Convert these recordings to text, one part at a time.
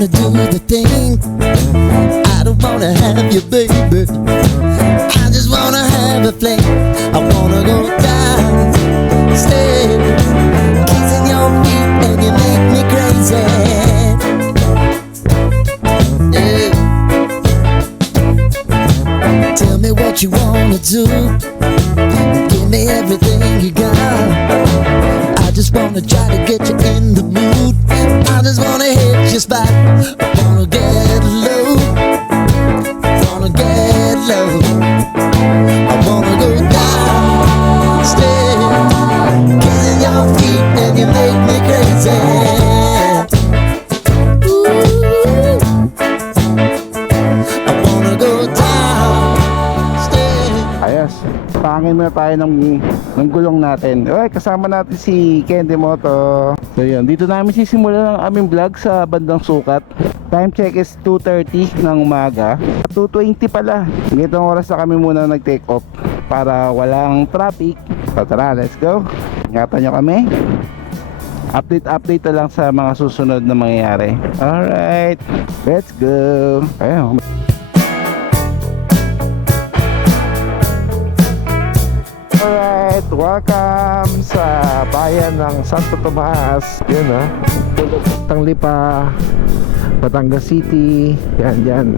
wanna do the thing. I don't wanna have you, baby. I just wanna have a fling. I wanna go down, stay, kissing your feet, and you make me crazy. Yeah. Tell me what you wanna do. Give me everything you got. I just wanna try to get you in the mood. I just wanna hit your spot. I wanna get low. Wanna get low. I wanna go down, stay, kissing your feet, and you make me crazy. Ooh. I wanna go down, stay. Ayos, pangin muna tayo ng gulong natin. Oy, kasama natin si Candy Moto. So yun, dito namin sisimulan ang aming vlog sa bandang sukat. Time check is 2:30 ng umaga. 2:20 pala. Ganitong oras na kami muna nag-take off para walang traffic. So tara, let's go. Ingatan nyo kami. Update na lang sa mga susunod na mangyayari. Alright, let's go. Ayun. Alright, welcome sa bayan ng Santo Tomas. Yun ha, Tanglipa, Batangas City. Yan.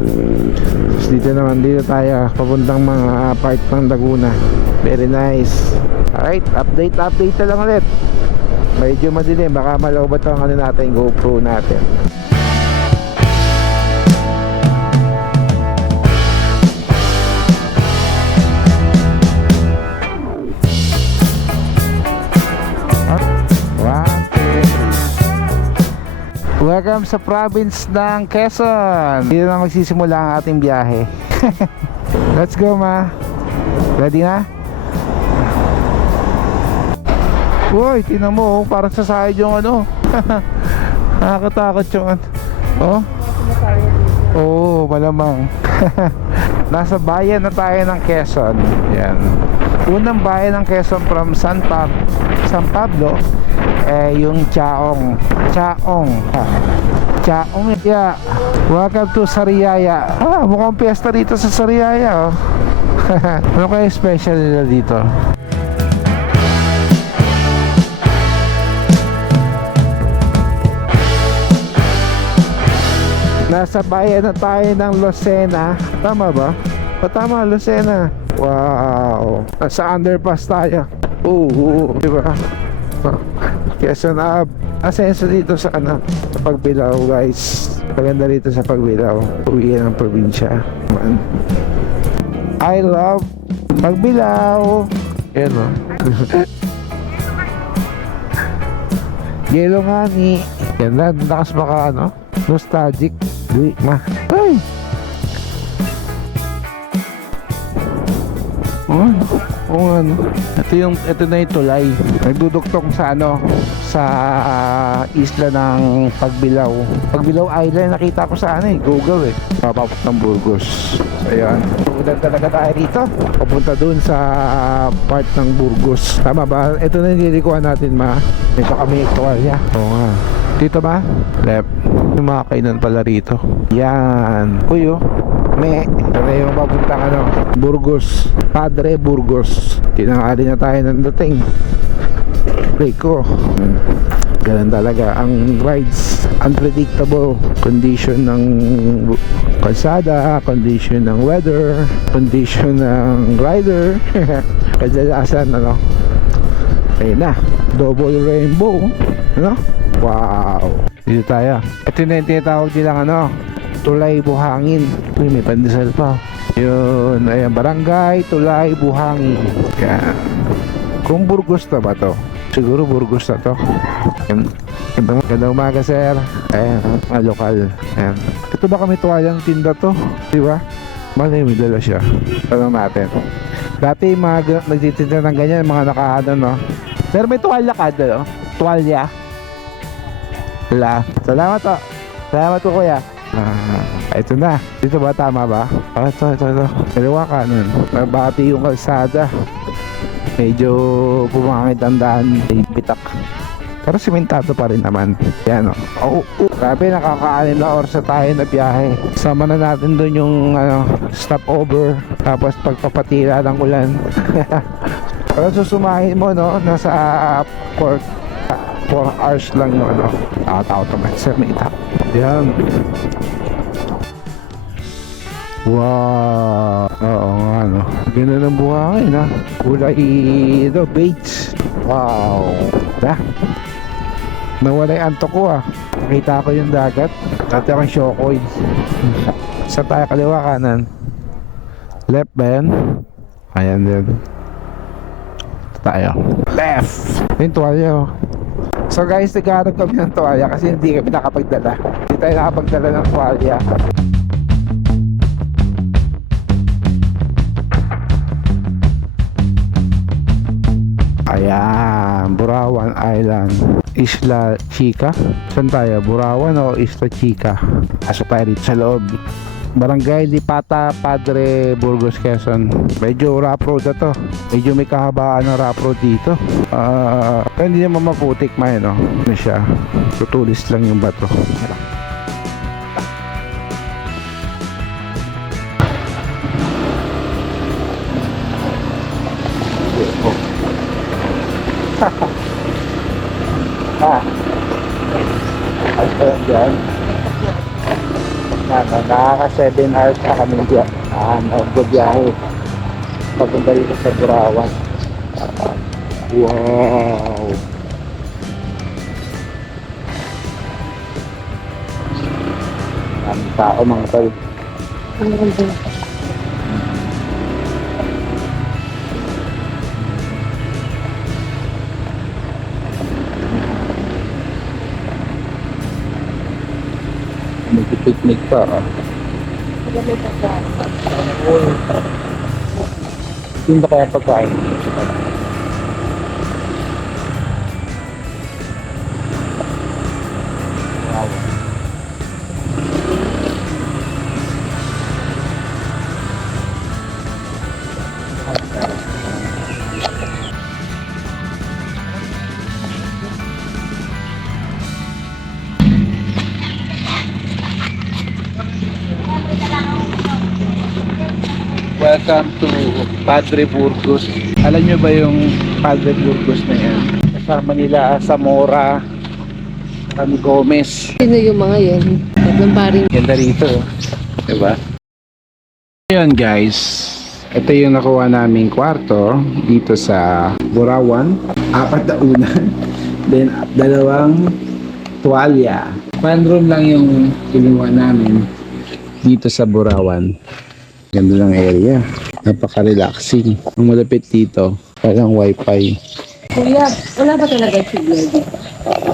Dito naman, dito tayo papuntang mga part ng Laguna. Very nice. Alright, update na lang ulit. Medyo madilim, baka malaubat ang ano natin, GoPro natin. Welcome sa province ng Quezon. Dito na magsisimula ang ating biyahe. Let's go, ma. Ready na? Uy, tinan mo, parang sa side yung ano. Nakakatakot yung ano. Oh? Oo, malamang. Nasa bayan na tayo ng Quezon. Yan. Unang bayan ng Quezon from San Pablo yung Chaong, yeah. Welcome to Sariaya. Mukhang piyesta dito sa Sariaya, oh. Ano kaya special nila dito? Nasa bayan na tayo ng Lucena. Tama ba? Tama, Lucena. Wow. Nasa underpass tayo. Oo, diba? Quezon Ave. Asenso dito sa ano, sa Pagbilao, guys. Maganda dito sa Pagbilao. Uwi ng probinsya. Man. I love Pagbilao. Yan o. Yellow nga ni. Yan na, nakas baka ano, nostalgic. Di, ma. Ay! Ano? Ito na yung tulay. Nagduduktong sa ano, sa isla ng Pagbilao. Pagbilao Island, nakita ko sa ano Google papapot ng Burgos. Ayan. Pupunta talaga tayo dito. Papunta dun sa part ng Burgos. Tama ba? Ito na yung nilikuhan natin, ma. Ito kami tuwalya. Oo nga. Dito ba? Left. Yung mga kainan pala rito. Yan. Uy, ito na yung papuntang ano, Burgos. Padre Burgos. Tinangali na tayo ng dating. Break ko. Ganun talaga ang rides. Unpredictable condition ng kalsada, condition ng weather, condition ng rider. Kadalasan ano, ayun na, double rainbow, ano? Wow. Dito tayo. Ito na yung tinatawag nilang ano, Tulay Buhangin. Uy, may pandesal pa. Yun, ayan, Barangay Tulay Buhangin. Yan. Kung Burgos na ba to? Siguro Burgos na to. Yan. Ganda umaga, sir. Ayan, mga lokal. Ayan. Ito ba kami tuwalang tinda to? Diba? Malay, may dala siya. Tanong natin. Dati mga nagtitinda ng ganyan, mga nakahanan, no? Sir, may tuwalya ka doon, no? Tuwalya. Wala. Salamat to. Salamat to, kuya. Ito na. Dito ba? Tama ba? Ito. Kaliwa ka nun. Nabati yung kalsada. Medyo pumangit ang daan. Pitak. Pero simentado pa rin naman. Yan o. Oh, grabe, nakaka-6 na oras na tayo na biyahe. Sama na natin doon yung stopover, tapos pagpapatira ng ulan. Pero susumahin mo, no, nasa 4 hours lang yung tao naman sa mita. Yan. Wow. Oo nga, no. Ganda ng buhangin, ha. Kulay beige. Wow. Nawala yung antok ko, ah. Nakita ko yung dagat. Dati akong shokoy. Sa tayo, kaliwa, kanan. Left ba yan? Ayan din. Tayo. Left! Yung tuwalya, oh. So guys, nagkaharap kami ng tuwalya kasi hindi kami nakapagdala. Hindi tayo nakapagdala ng tuwalya. Ayan, Burawan Island, Isla Chica. Saan tayo? Burawan o Isla Chica? Pasok tayo dito sa loob. Barangay Lipata, Padre Burgos, Quezon. Medyo rough road na to. Medyo may kahabaan ng rough road dito. Pero hindi naman maputik man, no? Ano siya? Tutulis lang yung bato. Ito dyan. Nakaka 7 hours na kami dyan. Biyahe. Papunta dito sa Burawan. Wow! Ang tao mga tol. Nag-picnic pa. Hindi ba kaya pagkain? Wow. Welcome to Padre Burgos. Alam nyo ba yung Padre Burgos na yan? Kasama nila Zamora, Gomez. Sino yung mga yan? Tatlong paring. Ganda rito, diba? Ayan guys, ito yung nakuha naming kwarto dito sa Burawan. 4 na unan, then 2 tuwalya. 1 room lang yung kinuha namin dito sa Burawan. Ganda ng area. Napaka-relaxing. Ang malapit dito, walang wifi. Kuya, wala ba talaga signal dito?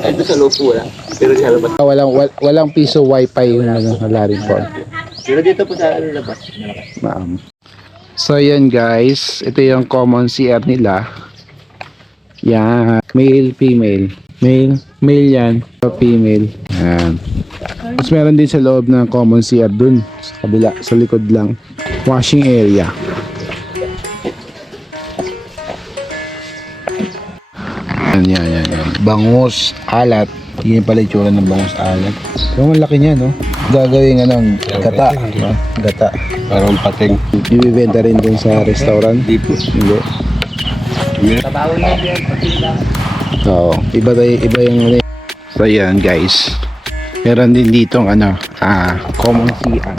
Ito sa loob po wala. Pero sa labas. Walang piso wifi yung halarin po. Pero dito po sa labas. So yan guys, ito yung common CR nila. Yan, male, female. Male yan, female. Yan. Tapos meron din sa loob ng common CR dun, sa kabila, sa likod lang. Washing area. Yan. Bangus, alat. Yan pala yung tsura ng bangus, alat. Yung laki niya, no? Gagawin gata. No? Gata. Parang pating. Ibibenta rin dun sa restaurant? Hindi po. Hindi. Tabaho na yan. Pating lang. Oo. Iba yung... So yan guys. Meron din ditong common CR.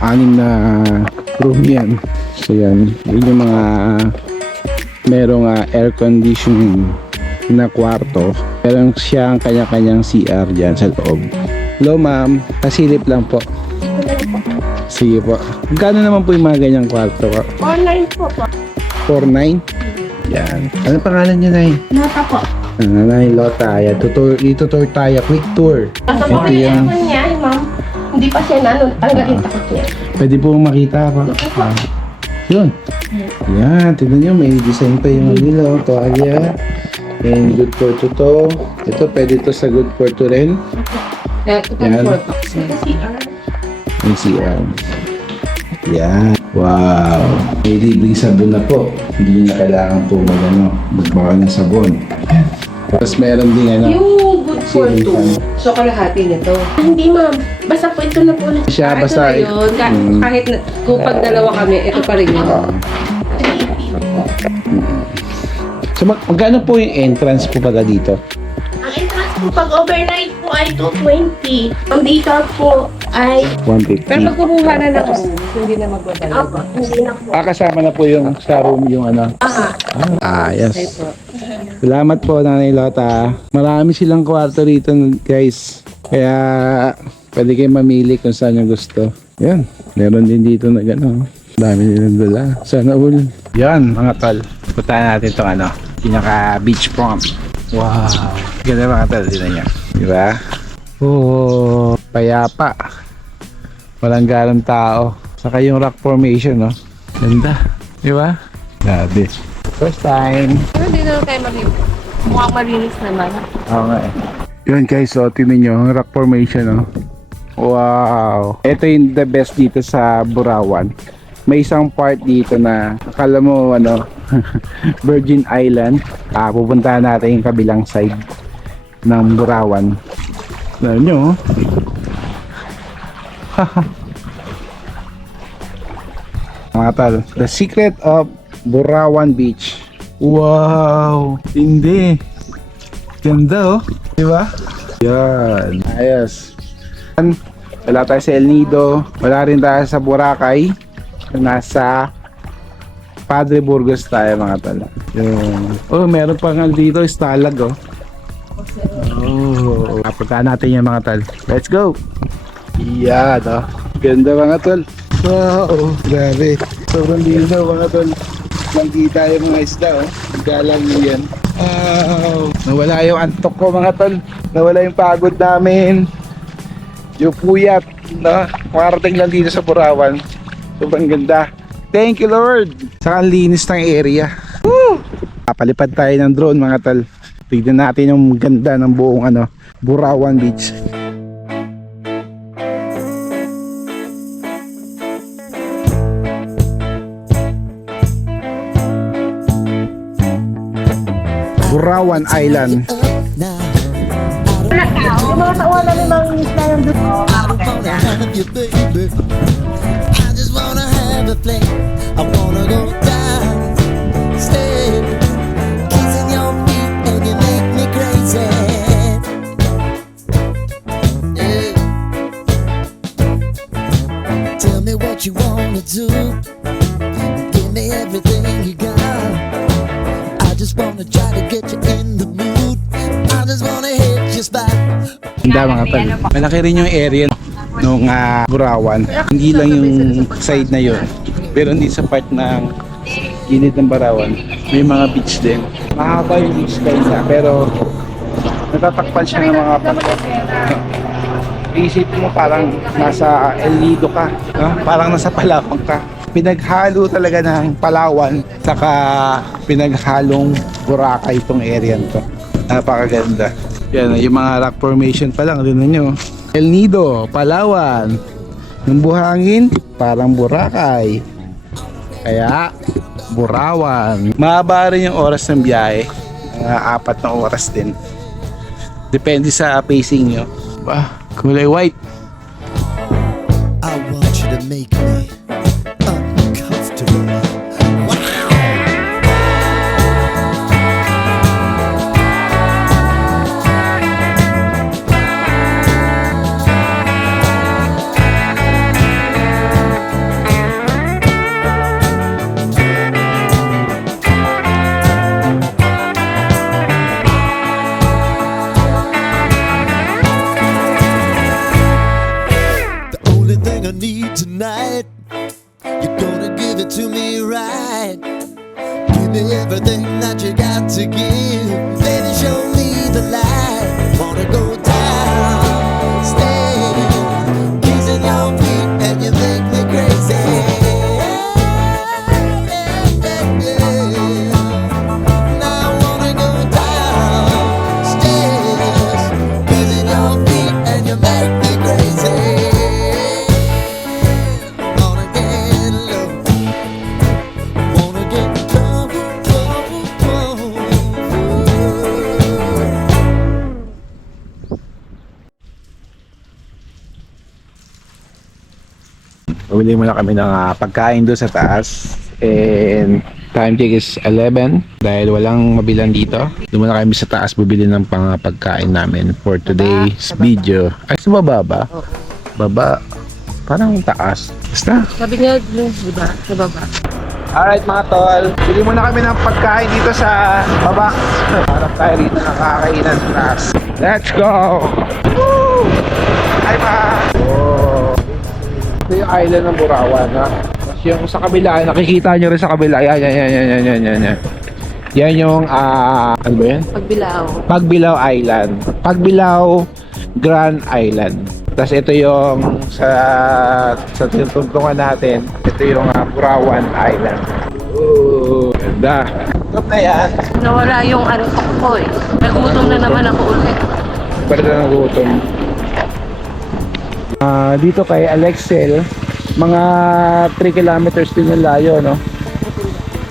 6 na room yan. So yan. Yun yung mga merong air conditioning na kwarto. Meron siyang kanya-kanyang CR dyan sa loob. Hello ma'am. Pasilip lang po. Sige po. Magkano naman po yung mga ganyang kwarto po? 4-9 po po. 4-9? Yan. Ano pangalan niyo na Nota po. Nanay Lota, ayan, itutur tayo, quick tour. Ito po yung telephone niya, ma'am. Hindi pa siya tanggalin takot niya. Pwede po makita pa. Yun. Yan, tignan nyo, may design pa yung ilaw, toalya. And good for to. Ito, pwede to sa good for to rin. Yan. May CR. Yan. Wow. May libreng sabon na po. Hindi na kailangan po magbaka ng sabon. Tapos meron din ano. Yung good for two. So, kalahati nito. Hindi, ma'am. Basta po ito na po. Siya, Ito basta- na yun. Kahit na, kung pag dalawa kami, ito pa rin yun. So magkano po yung entrance po pala dito? Ang entrance po pag overnight po ay 220. Ang dito po ay... 150. Pero pag kumuha na ng room, hindi na magbabayad. Opo, hindi na po. Kasama na po yung sa room yung ano. Yes. Okay po. Salamat po, Nanay Lota. Marami silang kwarto rito, guys. Kaya pwede kayo mamili kung saan yung gusto. Yan. Meron din dito na gano'n. Dami nilang dala. Sana all. Yan, mga tol. Puntahan natin itong ano. Pinaka beach front. Wow. Ganda mga tol. Tignan niya. Diba? Oh, payapa. Walang ganong tao. Saka yung rock formation, no? Ganda. Diba? Grabe. First time. Pero hindi naman kayo malinis. Mukhang malinis naman. Oo nga eh. Yun guys, so tingnan nyo, ang rock formation, no? Wow! Ito yung the best dito sa Burawan. May isang part dito na akala mo ano, Virgin Island. Pupuntahan natin yung kabilang side ng Burawan. Tingnan nyo, oh. Mga tal, the secret of Burawan Beach. Wow! Hindi. Ganda, oh. Diba? Yan. Ayos. Wala tayo sa El Nido. Wala rin tayo sa Boracay. Nasa Padre Burgos tayo, mga tala. Yan. Oh, meron pa nga dito, stalag, oh. Oh. Puntahan natin yung mga tal. Let's go! Yan, oh. Ganda, mga tol. Wow, grabe. Sobrang linaw, mga tol. Nakita yung mga isda, oh. Galang nyo yan. Wow. Nawala yung antok ko, mga tol. Nawala yung pagod namin. Yung puyat, no? Makarating lang dito sa Burawan. Sobrang ganda. Thank you, Lord. Saka ang linis ng area. Woo! Papalipad tayo ng drone, mga tol. Tignan natin yung ganda ng buong ano, Burawan Beach. Burawan Island. Yung mga tauhan na limang isla yung doon. I don't wanna have you, baby. I just wanna have a play. I wanna go down, stay, kissing your feet, and you make me crazy. Yeah. Tell me what you wanna do. Give me everything you got. I just wanna try to get you in the mood. I just wanna hit your spot. Ganda, mga tol. Malaki rin yung area nung Burawan. Hindi lang yung side na yun. Pero hindi sa part ng gilid ng Burawan. May mga beach din. Mahaba yung beach kaysa. Pero natatakpan siya ng mga pangkot. Isipin mo parang nasa El Nido ka. No? Parang nasa Palawan ka. Pinaghalo talaga ng Palawan saka pinaghalong Boracay itong area nito. Napakaganda. Yan, yung mga rock formation pa lang, rin nyo. El Nido, Palawan. Yung buhangin, parang Boracay. Kaya, Burawan. Mahaba rin yung oras ng biyahe. 4 na oras din. Depende sa pacing nyo. Kulay white. I want you to make me uncomfortable. I need tonight. You're gonna give it to me right. Give me everything that you got to give. Baby, show me the light. Wanna go down, stay, kissing your feet, and you make me crazy. Now I wanna go downstairs, kissing your feet, and you make me crazy. Bumili muna kami ng pagkain doon sa taas. And time check is 11 dahil walang mabilan dito. Doon muna kami sa taas bibili ng pagkain namin for today's video. Ay, sa baba ba? Baba. Parang taas. Basta. Sabi niya, di ba? Sa baba. Alright mga tol, bili muna kami ng pagkain dito sa baba. Harap tayo rito ng kakainan sa taas. Let's go! Woo! Hi pa! Oh. Ito yung island ng Burawan, ha? Tapos yung sa kabila, nakikita nyo rin sa kabila. Yan. Yan yung, ano ba yan? Pagbilao. Pagbilao Island. Pagbilao Grand Island. Tapos ito yung sa tinutungtungan natin, ito yung Burawan Island. Ooh, ganda. Stop na yan. Nawala yung antok ko eh. Nagutom na naman ako ulit. Pwede na gutom. Dito kay Alexel, mga 3 kilometers din yung layo, no?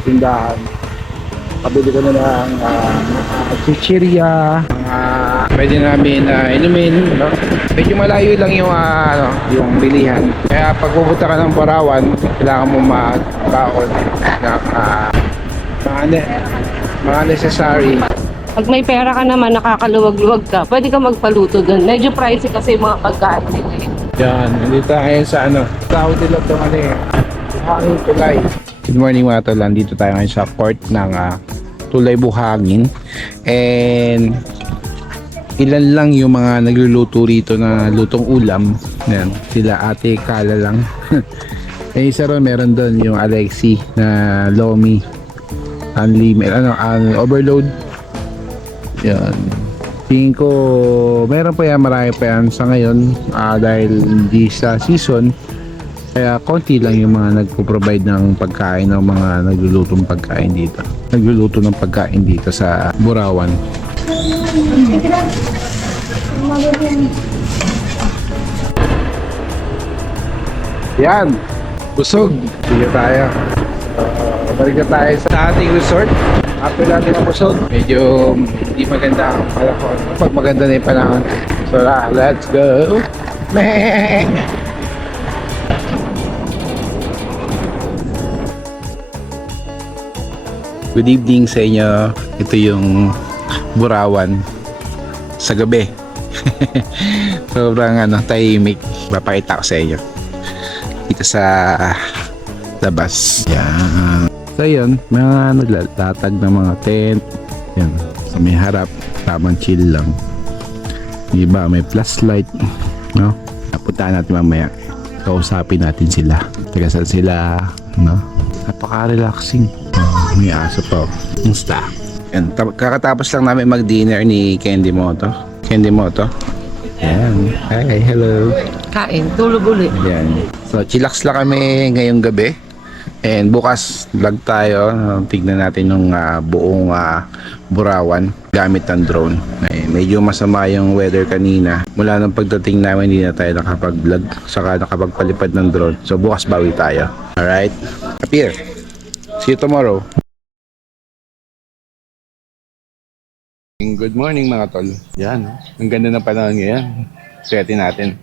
Tindahan. Kabili ko na ng chichirya, pwede namin inumin, no? Medyo malayo lang yung yung bilihan. Kaya pag pupunta ka ng Burawan, kailangan mo magbaon ng mga necessary. Pag may pera ka naman, nakakaluwag-luwag ka, pwede ka magpaluto doon. Medyo pricey kasi yung mga pagkain nila eh. Yan, nandito tayo sa tawag nila itong Buhangin Tulay. Good morning mga tol, nandito tayo ngayon sa port ng Tulay Buhangin. And ilan lang yung mga nagluluto rito na lutong ulam. Yan, sila Ate Kala lang. Eh isa ron, meron doon yung Alexi na Lomi Unlimited, overload. Yan. Tingin ko meron pa yan, marami pa yan sa ngayon dahil hindi sa season. Kaya konti lang yung mga nagpo-provide ng pagkain ng mga naglulutong pagkain dito. Nagluluto ng pagkain dito sa Burawan. Yan. Busog. Sige tayo. Balik na tayo sa ating resort. After natin ang busog, medyo hindi maganda ang panahon. Pag maganda na yung panahon. So let's go. Meh! Good evening sa inyo. Ito yung Burawan sa gabi. Sobrang tahimik. Papakita ko sa inyo dito sa labas. Yan. So yun, mga naglatag ng mga tent. Yan, sa may harap, tamang chill lang. Diba, may flashlight, no? Napuntaan natin mamaya. Kausapin natin sila. Taga saan sila, no? Napaka-relaxing. May aso pa. Insta. Yan, kakatapos lang namin mag-dinner ni Candy Moto. Candy Moto. Yan. Hi, hello. Kain, tulog ulit. Yan. So, chillax lang kami ngayong gabi. And bukas vlog tayo, tignan natin yung buong Burawan gamit ng drone. Medyo masama yung weather kanina. Mula nung pagdating namin hindi na tayo nakapag-vlog, saka nakapagpalipad ng drone. So bukas bawi tayo. Alright? Appear. See you tomorrow. Good morning mga tol. Yan, ang ganda ng panahon ngayon. Swerte natin.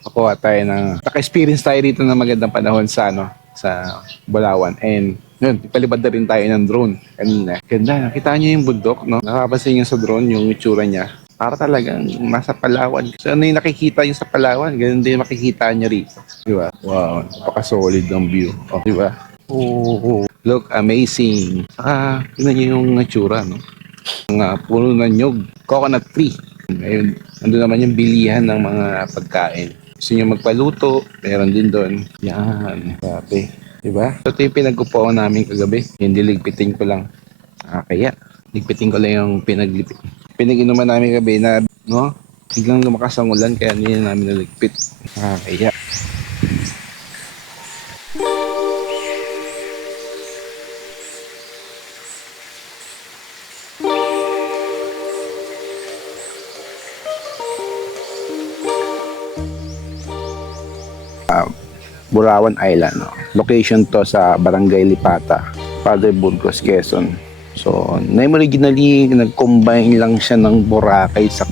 Nakuha tayo ng naka-experience tayo rito ng magandang panahon sa sa Bulawan. And yun, ipalipad na rin tayo ng drone kanina. Ganda, nakita nyo yung bundok, no? Nakapansin nyo sa drone yung itsura niya. Para talagang nasa Palawan. So ano yung nakikita nyo sa Palawan, ganun din makikita nyo rito. Diba? Wow, napaka-solid ng view. Oh, diba? Oh, look amazing. Saka, tignan nyo yung itsura, no? Mga puno ng nyog, coconut tree. Ayun, nandun naman yung bilihan ng mga pagkain. Gusto nyo magpaluto, meron din doon. Yan, grabe. Diba? So, ito yung pinag-upuan namin kagabi. Yung diligpitin ko lang. Kaya, ligpitin ko lang yung pinag-inuman namin kagabi na, no? Biglang lumakas ang ulan, kaya hindi na namin naligpit. Kaya. Burawan Island, no? Location to sa Barangay Lipata, Padre Burgos, Quezon. So, originally nag-combine lang siya ng Boracay sa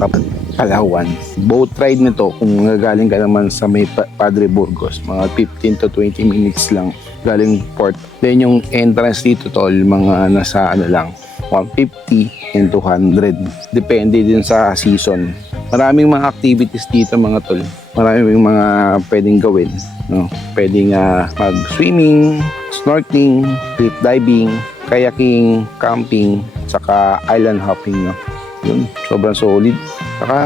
Palawan. Boat ride nito kung gagaling ka naman sa may Padre Burgos, mga 15 to 20 minutes lang galing port. Then yung entrance dito tol, mga nasa ano lang, 150 and 200. Depende din sa season. Maraming mga activities dito mga tol. Maraming mga pwedeng gawin. No? Pwedeng mag-swimming, snorkeling, cliff diving, kayaking, camping, saka island hopping. No? Yun, sobrang solid. Saka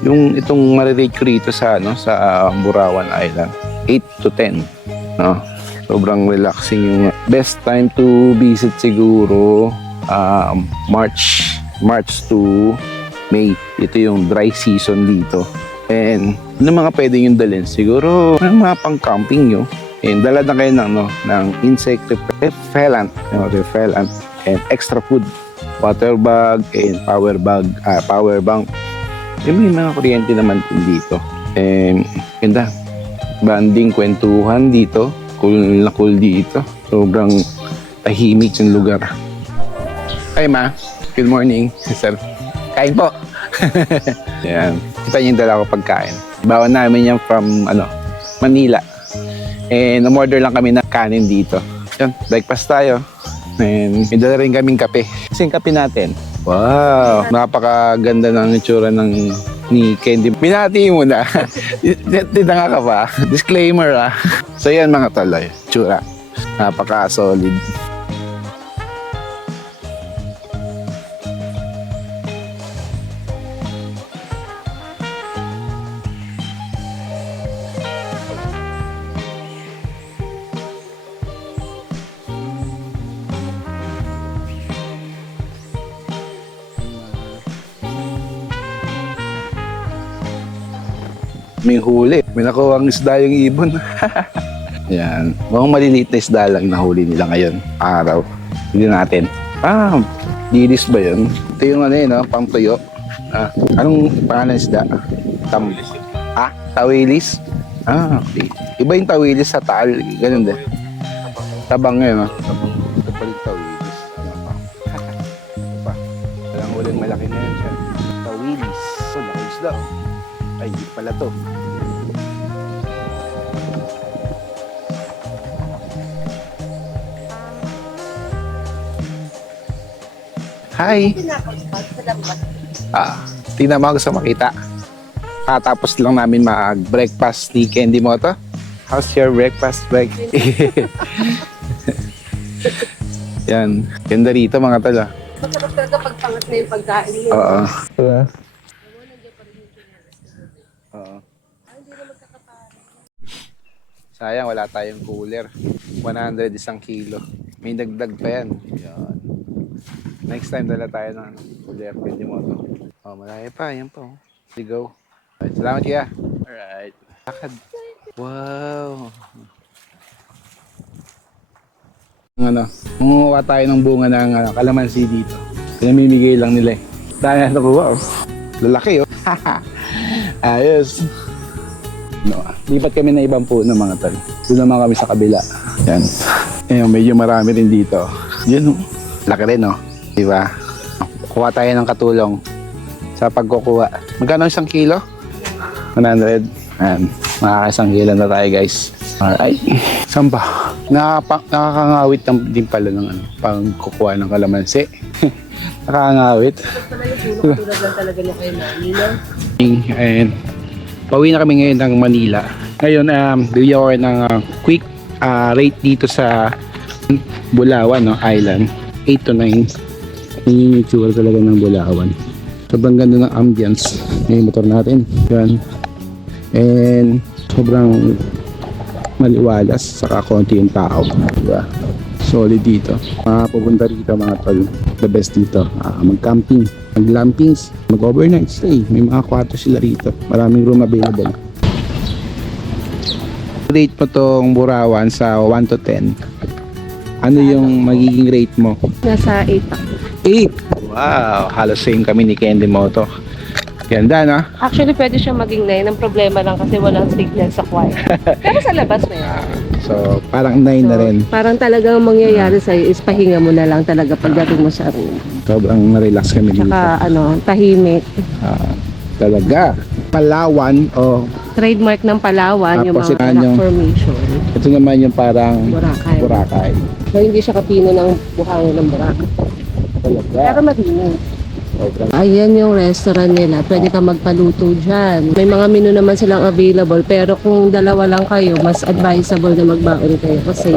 yung itong marirate ko rito sa, sa Burawan Island, 8 to 10. No? Sobrang relaxing yung best time to visit siguro March to May. Ito yung dry season dito. And ano mga pwede yung dalhin? Siguro mga pang camping nyo. And dala na kayo ng insect repellent, and extra food, water bag and power bank. May mga kuryente naman din dito. And ganda, banding, kwentuhan dito. Cool na cool dito. Sobrang tahimik yung lugar. Hi ma, good morning. Sir, kain po. Yan. Kita niyo yung dala ko pagkain. Bawa namin yan from Manila. And umorder lang kami ng kanin dito. Yan, breakfast tayo. And may dala rin kaming kape. Kasi yung kape natin. Wow, napakaganda ng itsura ni Candy. Binati mo na. Tinanga ka pa. Disclaimer So yan mga taloy. Itsura. Napaka-solid. May huli. May nakuha ang isda yung ibon. Yan. Mukhang maliliit na isda lang nahuli nila ngayon. Araw. Hindi natin. Dilis ba yun? Ito yung pang tuyo. Anong pangalan ng isda? Tawilis? Okay. Iba yung tawilis sa taal. Ganun din. Tabang yun, Ito pa rin tawilis. Ito pa. Walang huling malaki na yun siya. Tawilis. Laki isda. Ay, hindi pala to. Hi! Tingnan mo, gusto makita. Tapos lang namin mag-breakfast ni Candy Moto. How's your breakfast break? Yan. Ganda rito mga tala. Masarap talaga pagpangat na yung pagkain mo. Oo. Sayang, wala tayong cooler. 100 isang kilo. May dagdag pa yan. Yan. Next time dala tayo ng cooler. Pwede mo ito. Malaki pa. Yan po. Let's go. Alright, salamat kaya. Alright. Lakad. Wow. Munguha tayo ng bunga ng kalamansi dito. Pinamimigay lang nila Dahil na nakuha. Lalaki Ayos. Lipat kami na ibang puno mga tol. Doon naman kami sa kabila. Yan. Medyo marami rin dito. Yun laki rin Diba? Kuha tayo ng katulong sa pagkukuha. Magkano isang kilo? 100. Ayan. Makaka-isang kilo na tayo guys. Alright. Saan ba? Nakakangawit din pala ng pagkukuha ng kalamansi. Nakakangawit. Tulad lang talaga nung kayo na. And pauwi na kami ngayon ng Manila. Ngayon, bigyan ko ng quick rate dito sa Bulawan Island. 8 to 9. Yun yung itsura talaga ng Bulawan. Sobrang ganda ng ambience. Yung motor natin. Yan. And sobrang maliwalas. Saka konti yung tao. Diba? Solid dito. Pupunta rito mga tol. The best dito. Mag-camping. Mag-glampings, mag-overnight stay. May mga kwarto sila rito. Maraming room available. Rate mo tong Burawan sa 1 to 10. Ano yung magiging rate mo? Nasa 8 ako. 8! Wow! Halos same kami ni Candy Moto. Ganda, no? Actually, pwede siya maging 9. Ang problema lang kasi walang signal sa quiet. Pero sa labas na yan. So, parang 9 na rin. Parang talagang mangyayari sa'yo is pahinga mo na lang talaga pagdating mo sa room. Sobrang na-relax kami dito. Tsaka tahimik. Talaga. Palawan o Trademark ng Palawan, yung Tapos mga sinahan rock yung- formation. ito naman yung parang Boracay. Boracay. So, hindi siya kapino ng buhangin ng Boracay. Talaga. Pero malinis. Sobrang Ayan yung restaurant nila. Pwede ka magpaluto dyan. May mga menu naman silang available. Pero kung dalawa lang kayo, mas advisable na magbaon kayo. Kasi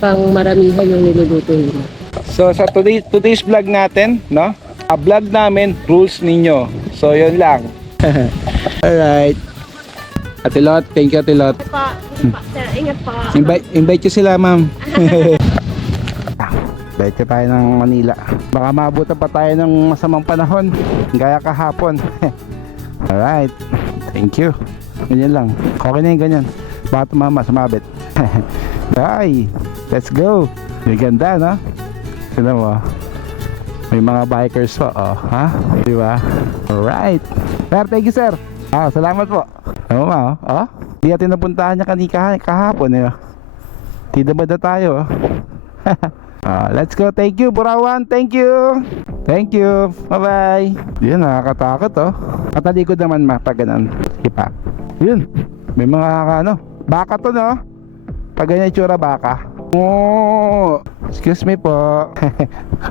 pang maramihan yung niluluto nila. So sa today's vlog natin, no? Vlog namin, rules ninyo. So yun lang. Alright. Ate Lot, thank you Ate Lot. Pa, sir, ingat pa. Invite ko sila ma'am. Balik tayo ng Manila. Baka maabutan pa tayo ng masamang panahon. Gaya kahapon. Alright. Thank you. Ganyan lang. Okay na yung ganyan. Baka tumama, sumabit. Bye. Let's go. May ganda, no? Sino mo? May mga bikers pa, oh. Ha? Di ba? Alright. Sir, thank you, sir. Salamat po. Ano ma, oh? Di natin napuntahan niya kahapon, eh. Tidabad na tayo, oh. Let's go. Thank you, Burawan. Thank you. Thank you. Bye-bye. Yun, nakakatakot, oh. Katalikod naman, pag ganun. Ipa. Yun. May mga, baka to, no? Pag ganyan itsura, baka. Oh, excuse me po.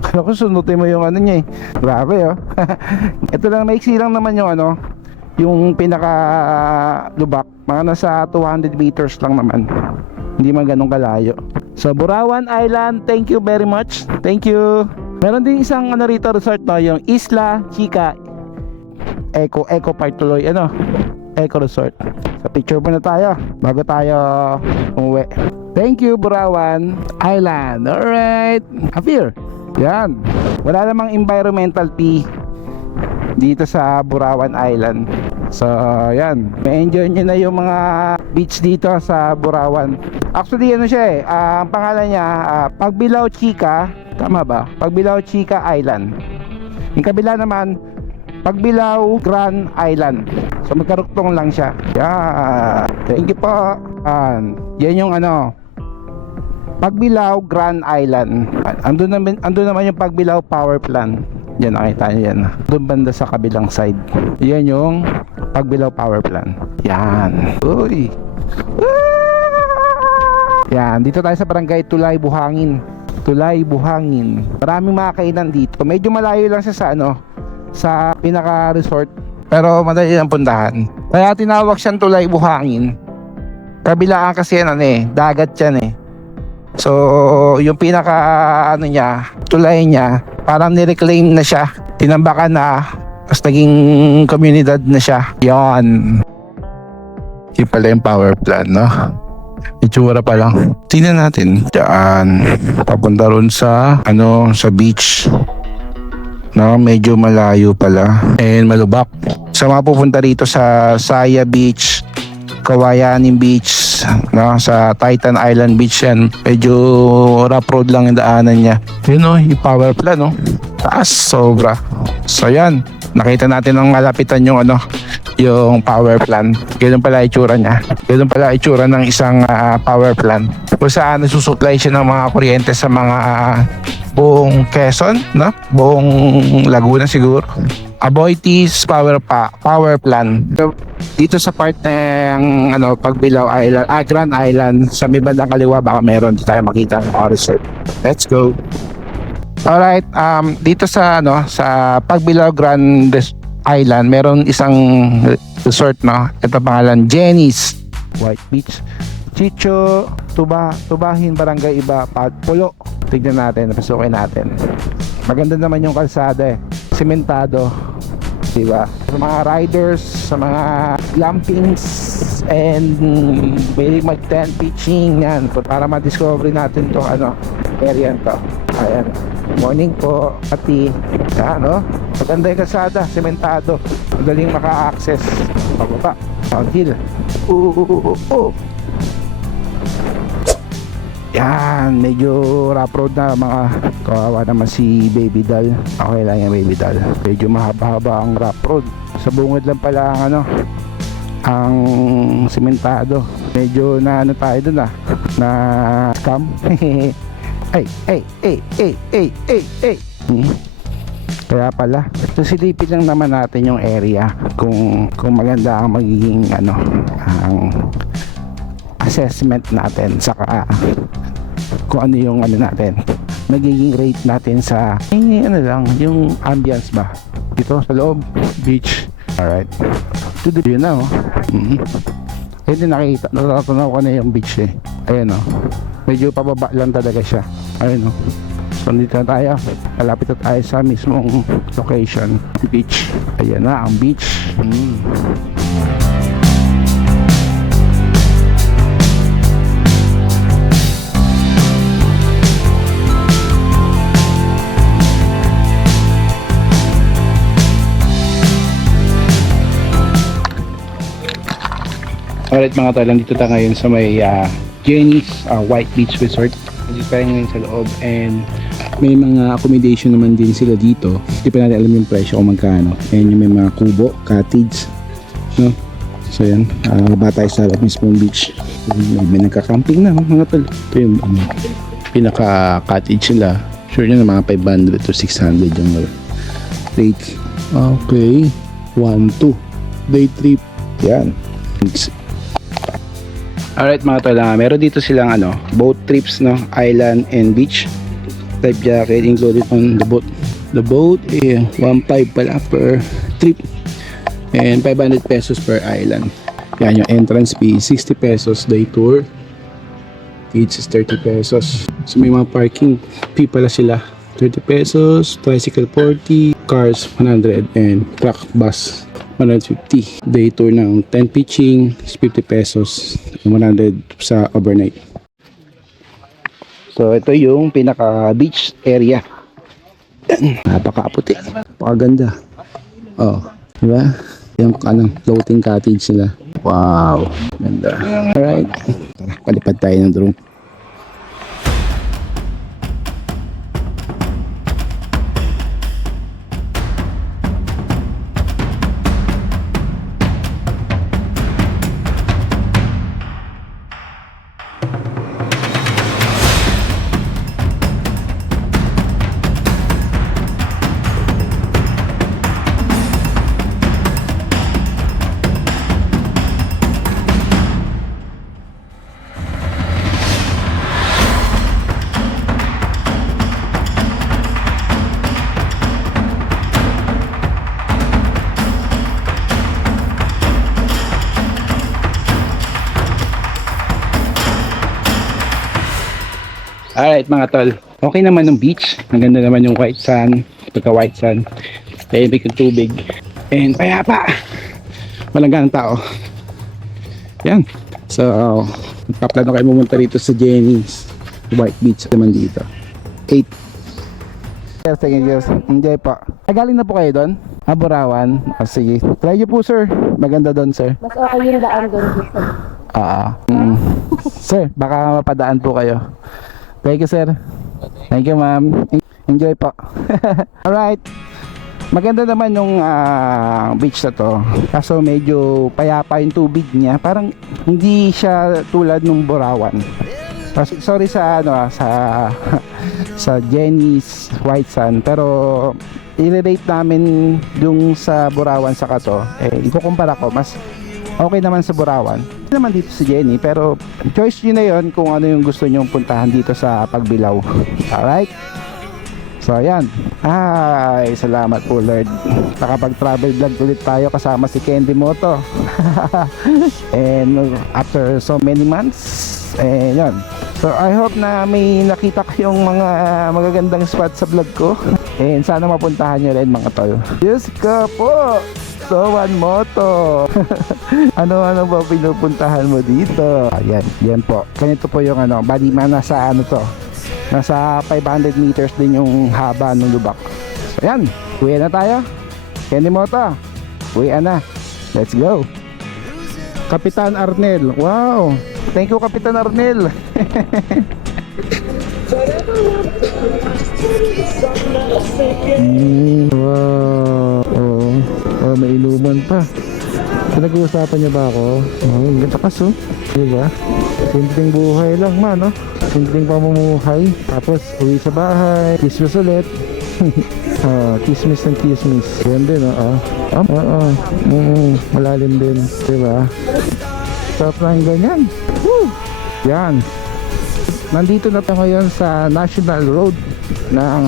Kala ko sunutin mo yung niya, eh. Grabe, oh. Ito lang, maiksi lang naman yung yung pinaka lubak. Mga nasa 200 meters lang naman. Hindi man ganun kalayo. So Burawan Island, thank you very much. Thank you. Meron din isang rito resort, no, yung Isla Chica Eco Park tuloy, Eco Resort. Sa picture muna tayo bago tayo umuwi. Thank you Burawan Island. Alright, up here. Yan. Wala namang environmental fee dito sa Burawan Island. So yan, may enjoy nyo na yung mga beach dito sa Burawan. Actually siya eh, ang pangalan niya Pagbilao Chica. Tama ba? Pagbilao Chica Island. Yung kabila naman Pagbilao Grand Island. So magkaruktong lang siya. Yeah. Thank you po. Yan yung Pagbilao Grand Island. Andun naman yung Pagbilao Power Plant. Yan, nakita nyo yan. Doon banda sa kabilang side. Yan yung Pagbilao Power Plant. Yan. Uy. Yan, dito tayo sa barangay Tulay, Buhangin. Tulay, Buhangin. Maraming mga kainan dito. Medyo malayo lang siya sa pinaka-resort. Pero madali lang puntahan. Kaya tinawag siyang Tulay, Buhangin. Kabilaan kasi dagat yan eh. So, yung pinaka tulay niya, parang nireclaim na siya. Tinambakan na, tapos naging komunidad na siya. Yan. Yung pala yung power plant, no? Itsura pa lang. Tingnan natin. Diyan. Papunta ron sa, sa beach. No, medyo malayo pala. And malubak. Sa mga pupunta rito sa Saya Beach, Kawayanin Beach, no, sa Titan Island Beach yan. Medyo rough road lang yung daanan niya. Yun yung power plant, no? Taas, sobra. So yan, nakita natin ang malapitan yung yung power plant. Ganun pala itsura niya. Ganun pala itsura ng isang power plant. Kung saan nasusupply siya ng mga kuryente sa mga buong Quezon, no? Buong Laguna siguro. Aboitiz power plant. Dito sa part ng Pagbilao Island, Grand Island, sa may bandang kaliwa baka meron tayo makita ng resort. Let's go. Alright, dito sa sa Pagbilao Grand Island, meron isang resort, no. Ito pangalan, Jenny's White Beach. Chicho, Tubahin, Barangay Iba, Pulo. Tignan natin, napasukin natin. Maganda naman yung kalsada eh. Sementado. Diba? Sa mga riders, sa mga glampings, and may mag-tent pitching yan. Para ma-discover natin itong area to. Ayan. Morning po, pati. Yan, maganda yung kalsada, sementado. Madaling maka-access. Pababa. Downhill. Yan, medyo rough road na mga kawawa naman si Baby Doll. Okay lang yung Baby Doll. Medyo mahaba-haba ang rough road. Sa bungod lang pala ang sementado. Medyo na tayo dun na scam. Ay. Kaya pala, so silipin lang naman natin yung area kung maganda ang magiging ang assessment natin, saka kung ano yung natin magiging rate natin sa yung ambience ba dito sa loob beach. Alright, to the view na hindi nakita, natatunaw ko na yung beach ayan medyo pababa lang talaga siya, ayun so dito na tayo, malapit na tayo sa mismong location, beach. Ayan na ang beach. Alright mga tol, nandito tayo ngayon sa may Jenny's White Beach Resort. Nandito tayo ngayon sa loob and may mga accommodation naman din sila dito. Hindi pa natin alam yung presyo kung magkano. And yung may mga kubo, cottage, no? So yan, baba tayo sa mismong beach. May nagka-camping na mga tol. Ito yung pinaka-cottage nila. Sure nyo na mga 500 to 600 yung rate. Okay, 1-2 day trip. Yan. Alright mga tol, meron dito silang boat trips, no, island and beach. Life jacket included on the boat. The boat 1.5 pala per trip and 500 pesos per island. Yan yung entrance fee, 60 pesos day tour. Each is 30 pesos. So may mga parking fee pala sila, 30 pesos, tricycle 40, cars 100 and truck bus 150. Day tour ng 10 pitching is 50 pesos, 100 sa overnight. So ito yung pinaka beach area. Napakaputi, napakaganda. Oh, di ba? Yung floating cottage nila. Wow, ganda. Alright, tara, palipad tayo ng drone. Alright mga tol, okay naman yung beach. Ang ganda naman yung white sand, pagka white sand, tahimik yung tubig, and payapa, walang ganang tao. Yan, so magpaplano kayo pumunta rito sa Jenny's White Beach naman dito. 8. Yes, thank you. Enjoy pa. Galing na po kayo doon? Burawan. Sige, try nyo po sir, maganda doon sir. Mas okay yung daan doon. Sir, baka mapadaan po kayo. Thank you sir. Thank you ma'am. Enjoy po. Alright. Maganda naman yung beach na to. Kaso medyo payapa yung tubig niya. Parang hindi siya tulad ng Burawan. Sorry sa sa Jenny's White Sand, pero i-rate namin yung sa Burawan sa to. Ikukumpara ko, mas okay naman sa Burawan. Hindi naman dito sa Jenny, pero choice nyo na yun kung ano yung gusto nyong puntahan dito sa Pagbilao. Alright? So ayan. Ay, salamat po Lord. Nakapag-travel vlog ulit tayo kasama si Candy Moto. And after so many months, yun. So I hope na may nakita kayong mga magagandang spot sa vlog ko. And sana mapuntahan nyo rin mga tol. Diyos ka po! So one Moto. Ano ba pinupuntahan mo dito? Ayan, yan po. Ganito po yung bali man nasa nasa 500 meters din yung haba ng lubak. So yan, uwi na tayo. Candy Moto, uwi na. Let's go. Kapitan Arnel. Wow, thank you Kapitan Arnel. Wow. Oh, may inuman pa. Pinag-uusapan niya ba ako? Oh, ganda kaso. Diba? Simpleng buhay lang man, no? Simpleng pamumuhay. Tapos, uwi sa bahay. Christmas ulit. Chismis ng chismis. Yan din, oo. Malalim din, diba? Sarap lang ganyan. Woo! Yan. Nandito na tayo ngayon sa National Road ng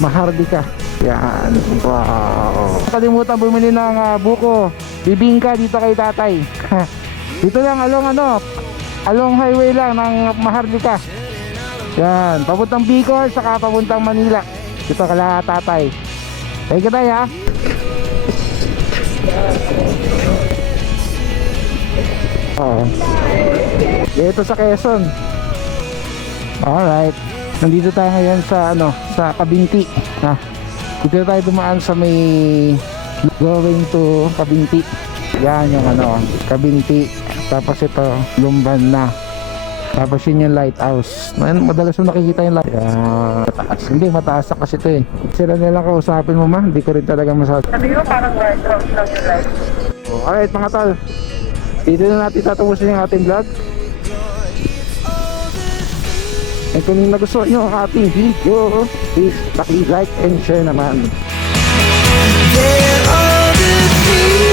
Maharlika. Yan. Wow. Kalimutan bumili ng buko. Bibingka dito kay tatay. Dito lang along highway lang ng Maharlika. Yan. Papuntang Bicol saka papuntang Manila. Dito kala tatay. Thank you tayo ha. Dito sa Quezon. Alright. Nandito tayo ngayon sa sa Kabinti. Dito tayo dumaan sa may going to Kabinti. Yan yung Kabinti. Tapos ito Lumban na. Tapos yun yung lighthouse. Madalas mo nakikita yung lighthouse. Mataas. Hindi, mataas na kasi ito eh. Sila nilang kausapin mo ma. Hindi ko rin talaga masasabi. Sabi ko parang lighthouse lang yung lighthouse. Alright mga tol. Dito na natin tatapusin yung ating vlog. And kung nagustuhan nyo ang ating video, please like and share naman. There are the